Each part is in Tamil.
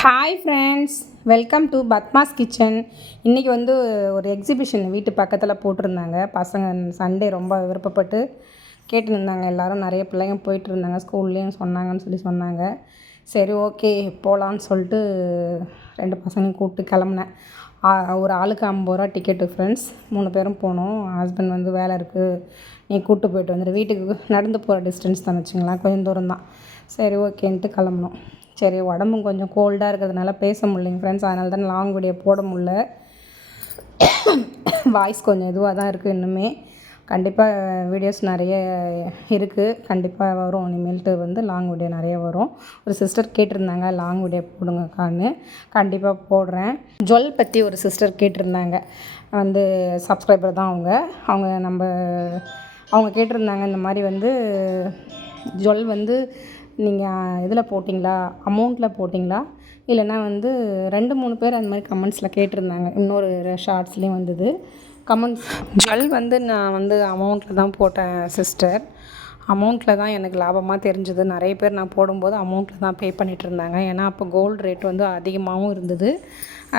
Hi friends, welcome to Padma's kitchen. இன்றைக்கி வந்து ஒரு எக்ஸிபிஷன் வீட்டு பக்கத்தில் போட்டிருந்தாங்க. பசங்க சண்டே ரொம்ப விருப்பப்பட்டு கேட்டுன்னு இருந்தாங்க. எல்லோரும் நிறைய பிள்ளைங்க போயிட்டு இருந்தாங்க, ஸ்கூல்லேயும் சொன்னாங்கன்னு சொன்னாங்க. சரி, ஓகே போகலான்னு சொல்லிட்டு 2 பசங்களையும் கூப்பிட்டு கிளம்புனேன். ஒரு ஆளுக்கு 50 ரூபா டிக்கெட்டு ஃப்ரெண்ட்ஸ். 3 பேரும் போனோம். ஹஸ்பண்ட் வந்து வேலை இருக்குது, நீ கூப்பிட்டு போயிட்டு வந்துடு, வீட்டுக்கு நடந்து போகிற டிஸ்டன்ஸ் தான் வச்சுங்களேன், கொஞ்சம் தூரம் தான். சரி ஓகேன்ட்டு கிளம்புனோம். சரி, உடம்பும் கொஞ்சம் கோல்டாக இருக்கிறதுனால பேச முடியலைங்க ஃப்ரெண்ட்ஸ். அதனால தான் லாங் வீடியோ போட முடில. வாய்ஸ் கொஞ்சம் இதுவாக தான் இருக்குது இன்னுமே. கண்டிப்பாக வீடியோஸ் நிறைய இருக்குது, கண்டிப்பாக வரும். இனிமேல்ட்டு வந்து லாங் வீடியோ நிறைய வரும். ஒரு சிஸ்டர் கேட்டிருந்தாங்க லாங் வீடியோ போடுங்கக்கான்னு, கண்டிப்பாக போடுறேன். ஜுவல் பற்றி ஒரு சிஸ்டர் கேட்டிருந்தாங்க, வந்து சப்ஸ்கிரைபர் தான் அவங்க கேட்டிருந்தாங்க. இந்த மாதிரி வந்து ஜுவல் வந்து நீங்கள் இதில் போட்டிங்களா, அமௌண்ட்டில் போட்டிங்களா, இல்லைனா வந்து 2-3 பேர் அந்த மாதிரி கமெண்ட்ஸில் கேட்டிருந்தாங்க. இன்னொரு ஷார்ட்ஸ்லேயும் வந்தது கமெண்ட்ஸ். ஜுவல் வந்து நான் வந்து அமௌண்ட்டில் தான் போட்டேன் சிஸ்டர். அமௌண்ட்டில் தான் எனக்கு லாபமாக தெரிஞ்சுது. நிறைய பேர் நான் போடும்போது அமௌண்ட்டில் தான் பே பண்ணிகிட்டு இருந்தாங்க. ஏன்னா அப்போ கோல்டு ரேட் வந்து அதிகமாகவும் இருந்தது.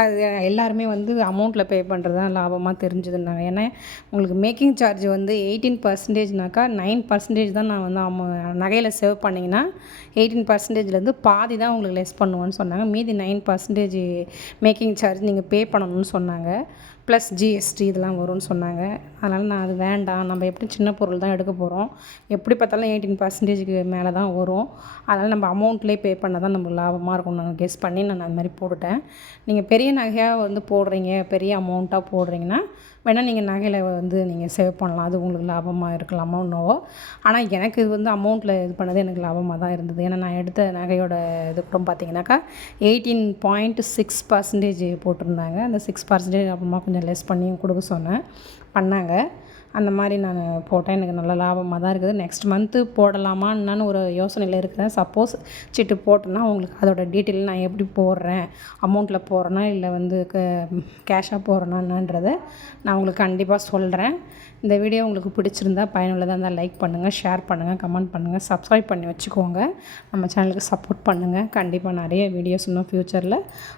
அது எல்லாருமே வந்து அமௌண்ட்டில் பே பண்ணுறது தான் லாபமாக தெரிஞ்சுதுன்னாங்க. ஏன்னா உங்களுக்கு மேக்கிங் சார்ஜ் வந்து 18%னாக்கா 9% தான் நான் வந்து நகையில் சேவ் பண்ணிங்கன்னா 18%லேருந்து பாதி தான் உங்களுக்கு லெஸ் பண்ணுவோன்னு சொன்னாங்க. மீதி 9% மேக்கிங் சார்ஜ் நீங்கள் பே பண்ணணும்னு சொன்னாங்க. ப்ளஸ் ஜிஎஸ்டி இதெல்லாம் வரும்னு சொன்னாங்க. அதனால் நான் அது வேண்டாம், நம்ம எப்படி சின்ன பொருள் தான் எடுக்க போகிறோம், எப்படி பார்த்தாலும் 18%க்கு மேலே தான் வரும். அதனால் நம்ம அமௌண்ட்லேயே பே பண்ணால் தான் நமக்கு லாபமாக இருக்கும்னு நான் கெஸ் பண்ணி நான் அந்த மாதிரி போட்டுட்டேன். நீங்கள் பெரிய நகையாக வந்து போடுறீங்க, பெரிய அமௌண்ட்டாக போடுறீங்கன்னா வேணால் நீங்கள் நகையில் வந்து நீங்கள் சேவ் பண்ணலாம், அது உங்களுக்கு லாபமாக இருக்கலாமோ என்னவோ. ஆனால் எனக்கு இது வந்து அமௌண்ட்டில் இது பண்ணது எனக்கு லாபமாக தான் இருந்தது. ஏன்னா நான் எடுத்த நகையோட இது கூட பார்த்தீங்கன்னாக்கா 18.6% போட்டிருந்தாங்க. அந்த 6% அப்புறமா கொஞ்சம் லெஸ் பண்ணி கொடுக்க பண்ணாங்க. அந்த மாதிரி நான் போட்டேன். எனக்கு நல்ல லாபமாக தான் இருக்குது. நெக்ஸ்ட் மந்த்து போடலாமான்னு ஒரு யோசனையில் இருக்கிறேன். சப்போஸ் சீட்டு போட்டேன்னா உங்களுக்கு அதோடய டீட்டெயில் நான் எப்படி போடுறேன், அமௌண்ட்டில் போடுறேன்னா இல்லை வந்து கேஷாக போடுறேன்னான்றதை நான் உங்களுக்கு கண்டிப்பாக சொல்கிறேன். இந்த வீடியோ உங்களுக்கு பிடிச்சிருந்தா, பயனுள்ளதாக இருந்தால் லைக் பண்ணுங்கள், ஷேர் பண்ணுங்கள், கமெண்ட் பண்ணுங்கள், சப்ஸ்கிரைப் பண்ணி வச்சுக்கோங்க. நம்ம சேனலுக்கு சப்போர்ட் பண்ணுங்கள். கண்டிப்பாக நிறைய வீடியோஸ் இன்னும் ஃப்யூச்சரில்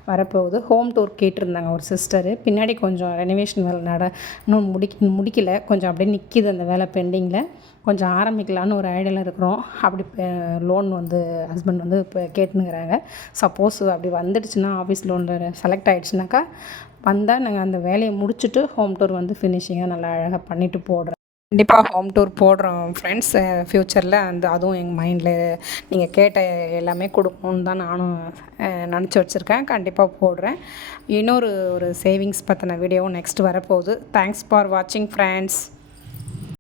வரப்போகுது. ஹோம் டூர் கேட்டிருந்தாங்க ஒரு சிஸ்டரு. பின்னாடி கொஞ்சம் ரெனோவேஷன் வேலை இன்னும் முடிக்கல, கொஞ்சம் அப்படியே நிற்கிது அந்த வேலை பெண்டிங்கில். கொஞ்சம் ஆரம்பிக்கலான்னு ஒரு ஐடியாவில் இருக்கிறோம். அப்படி லோன் வந்து ஹஸ்பண்ட் வந்து இப்போ கேட்டுனுங்கிறாங்க. சப்போஸ் அப்படி வந்துடுச்சுன்னா, ஆஃபீஸ் லோனில் செலக்ட் ஆகிடுச்சுனாக்கா வந்தால் நாங்கள் அந்த வேலையை முடிச்சுட்டு ஹோம் டூர் வந்து ஃபினிஷிங்காக நல்லா அழகாக பண்ணிவிட்டு போடுறோம். கண்டிப்பாக ஹோம் டூர் போடுறோம் ஃப்ரெண்ட்ஸ். ஃப்யூச்சரில் அதுவும் எங்கள் மைண்டில் நீங்கள் கேட்ட எல்லாமே கொடுக்கணுன்னு தான் நானும் நினச்சி வச்சுருக்கேன். கண்டிப்பாக போடுறேன். இன்னொரு சேவிங்ஸ் பற்றின வீடியோவும் நெக்ஸ்ட் வரப்போகுது. தேங்க்ஸ் ஃபார் வாட்சிங் ஃப்ரெண்ட்ஸ்.